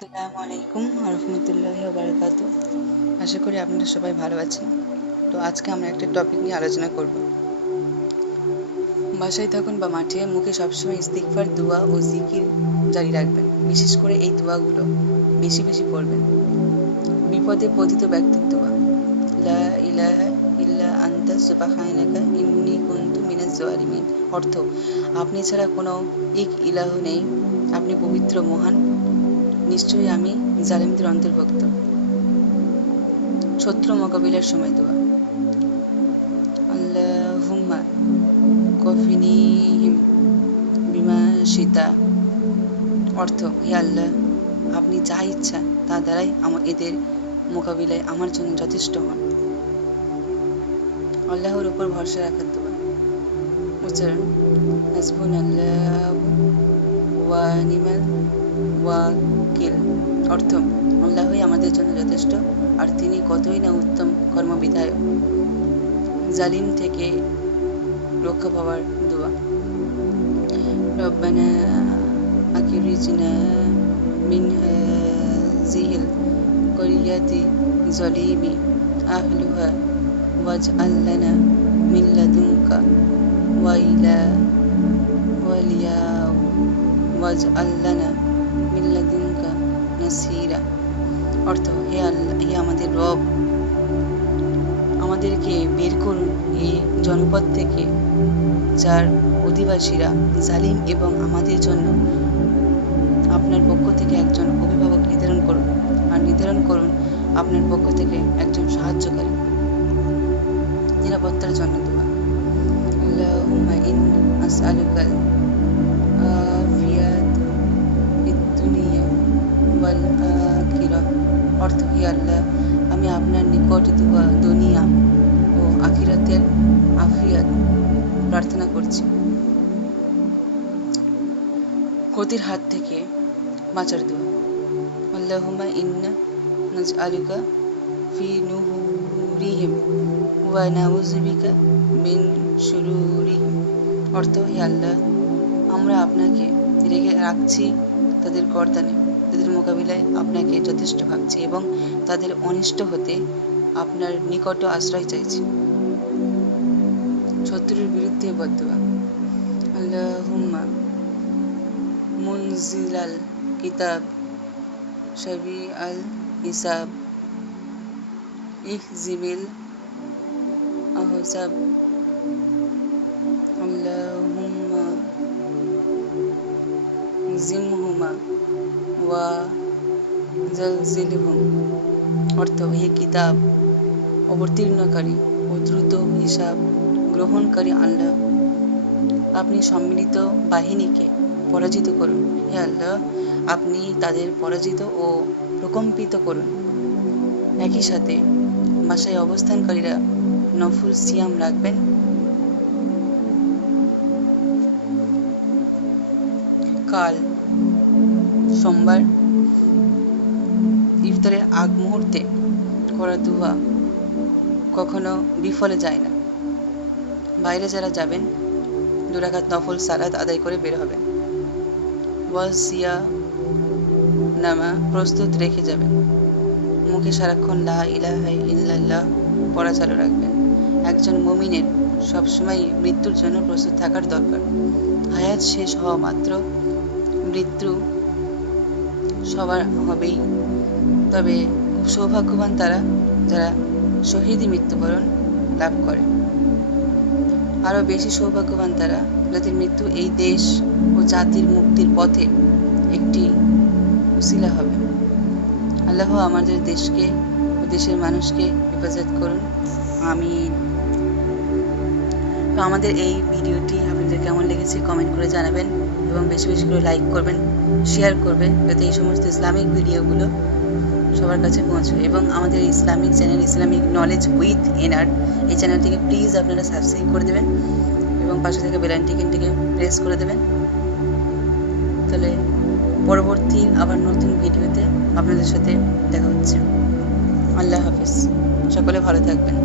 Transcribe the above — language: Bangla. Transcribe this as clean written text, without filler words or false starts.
আসসালামু আলাইকুম রহমতুল্লাহি ওয়া বারাকাতু। আশা করি আপনারা সবাই ভালো আছেন। তো আজকে আমরা একটা টপিক নিয়ে আলোচনা করব। বাসায় থাকুন বা মাঠে, মুখে সবসময় ইস্তিগফার, দোয়া ও জিকির জারি রাখবেন। বিশেষ করে এই দোয়াগুলো বেশি বেশি পড়বেন। বিপদে পতিত ব্যক্তির দোয়া, লা ইলাহা ইল্লা আনতা সুবহানাকা ইন্নী কুনতু মিনাজ জালিমিন। অর্থ, আপনি ছাড়া কোনো ইলাহ নেই, আপনি পবিত্র, মহান, নিশ্চয়ই আমি জালিমদের অন্তর্ভুক্ত। শত্রু মোকাবিলার সময় দোয়া, আল্লাহুম্মা কফিনিহিম বিমা শিতা। অর্থ, হে আল্লাহ, আপনি যা ইচ্ছা তা দ্বারাই এদের মোকাবিলায় আমার জন্য যথেষ্ট হন। আল্লাহর উপর ভরসা রাখার দোয়া, উচ্চারণ, হাসবুনাল্লাহু ওয়া নি'মাল ওয়াকিল। অর্থ, আল্লাহই আমাদের জন্য যথেষ্ট, আর তিনি কতই না উত্তম কর্মবিধায়ক। জালিম থেকে রক্ষা পাওয়ার দোয়া, রব্বানা আখিরিজনা মিন হাযিহিল ক্বরিয়াতি যালিমি আহলুহা ওয়াজআল লানা মিন লাদুনকা ওয়ালিয়া ওয়াজআল লানা মিন লাদুনকা নাসীরা। অর্থ, হে আল্লাহ, হে আমাদের রব, আমাদেরকে বের করুন এই জনপদ থেকে যার অধিবাসীরা জালিম, এবং আমাদের জন্য আপনার পক্ষ থেকে একজন অভিভাবক নির্ধারণ করুন, আর নির্ধারণ করুন আপনার পক্ষ থেকে একজন সাহায্যকারী। নিরাপত্তার জন্য দোয়া, আল্লাহুম্মা ইন্নী আসআলুকাল আফিয়াত ফিদ দুনিয়া ওয়াল আখিরাহ। অর্থ, হে আল্লাহ, আমি আপনার নিকট দুনিয়া ও আখিরাতের আফিয়াত প্রার্থনা করছি। ক্ষতির হাত থেকে বাঁচার দোয়া, আল্লাহুম্মা ইন্না নাজআলুকা ফি নুহুরিহিম ওয়া নাউযু বিকা মিন শুরুরিহিম। অর্থ, হে আল্লাহ, আমরা আপনাকে রেখে রাখছি তাদের গর্দানে, তাদের মোকাবিলায় আপনাকে যথেষ্ট ভাবছি, এবং তাদের অনিষ্ট হতে আপনার নিকট আশ্রয় চাইছি। শত্রুর বিরুদ্ধে বদদোয়া, আল্লাহুম্মা মুনজিলাল কিতাব শাফি আল হিসাব ইহজিবিল আহজাব। আল্লাহুম্মা জিমহুমা ওয়া জালজিলহুম। অর্থ, হে কিতাব অবতীর্ণকারী ও দ্রুত হিসাব গ্রহণকারী আল্লাহ, আপনি সম্মিলিত বাহিনীকে পরাজিত করুন। হে আল্লাহ, আপনি তাদের পরাজিত ও প্রকম্পিত করুন। একই সাথে বাসায় অবস্থানকারীরা নফল সিয়াম রাখবেন। কাল সোমবার ইফতারের আগ মুহূর্তে করা দোয়া কখনো বিফলে যায় না। বাইরে যারা যাবেন 2 রাকাত নফল সালাত আদায় করে বের হবেন। ওয়াসিয়া নামা প্রস্তুত রেখে যাবেন। মুখে সারাক্ষণ লা ইলাহা ইল্লাল্লাহ পড়া চালু রাখবেন। একজন মুমিনের সবসময় মৃত্যুর জন্য প্রস্তুত থাকার দরকার। হায়াত শেষ হওয়া মাত্র মৃত্যু সবার হবেই, তবে খুব সৌভাগ্যবান তারা যারা শহীদি মৃত্যুবরণ লাভ করে। আরও বেশি সৌভাগ্যবান তারা যাদের মৃত্যু এই দেশ ও জাতির মুক্তির পথে একটি উসিলা হবে। আল্লাহ আমাদের দেশকে ও দেশের মানুষকে হেফাজত করুন, আমিন। তো আমাদের এই ভিডিওটি আপনাদের কেমন লেগেছে কমেন্ট করে জানাবেন, এবং বেশি বেশি করে লাইক করবেন, শেয়ার করবেন, যাতে এই সমস্ত ইসলামিক ভিডিওগুলো সবার কাছে পৌঁছবে। এবং আমাদের Islamic channel Islamic knowledge with NR, এই চ্যানেলটিকে প্লিজ আপনারা সাবস্ক্রাইব করে দেবেন, এবং পাশে থেকে বেল আইকনটিকে প্রেস করে দেবেন। তাহলে পরবর্তী আবার নতুন ভিডিওতে আপনাদের সাথে দেখা হচ্ছে। আল্লাহ হাফিজ, সকলে ভালো থাকবেন।